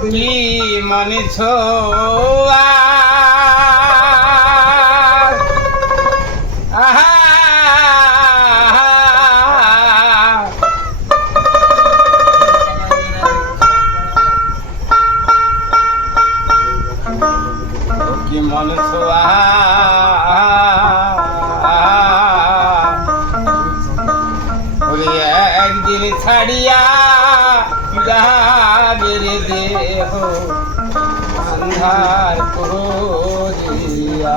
তুমি মানেছ কি মনেছ একদিন ছাড়িয়া জাগির দেহ আন্ধার করিয়া।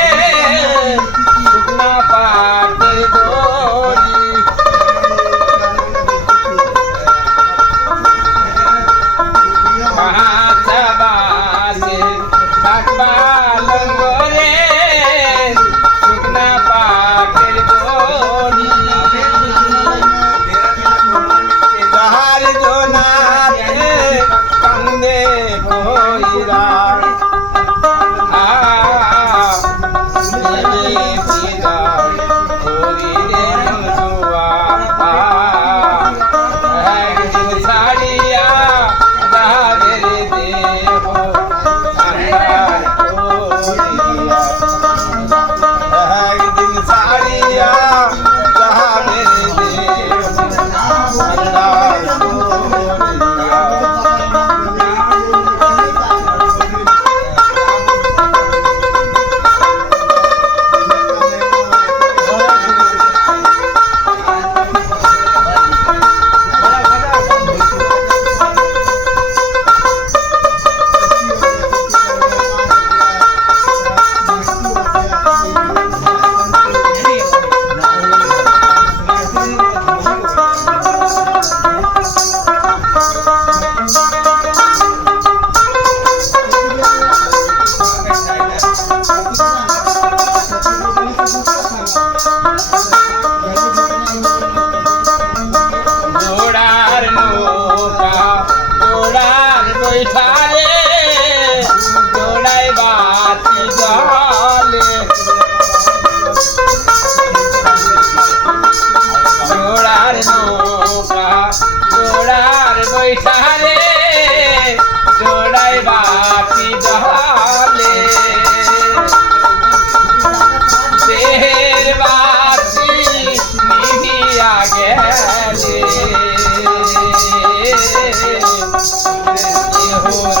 hora.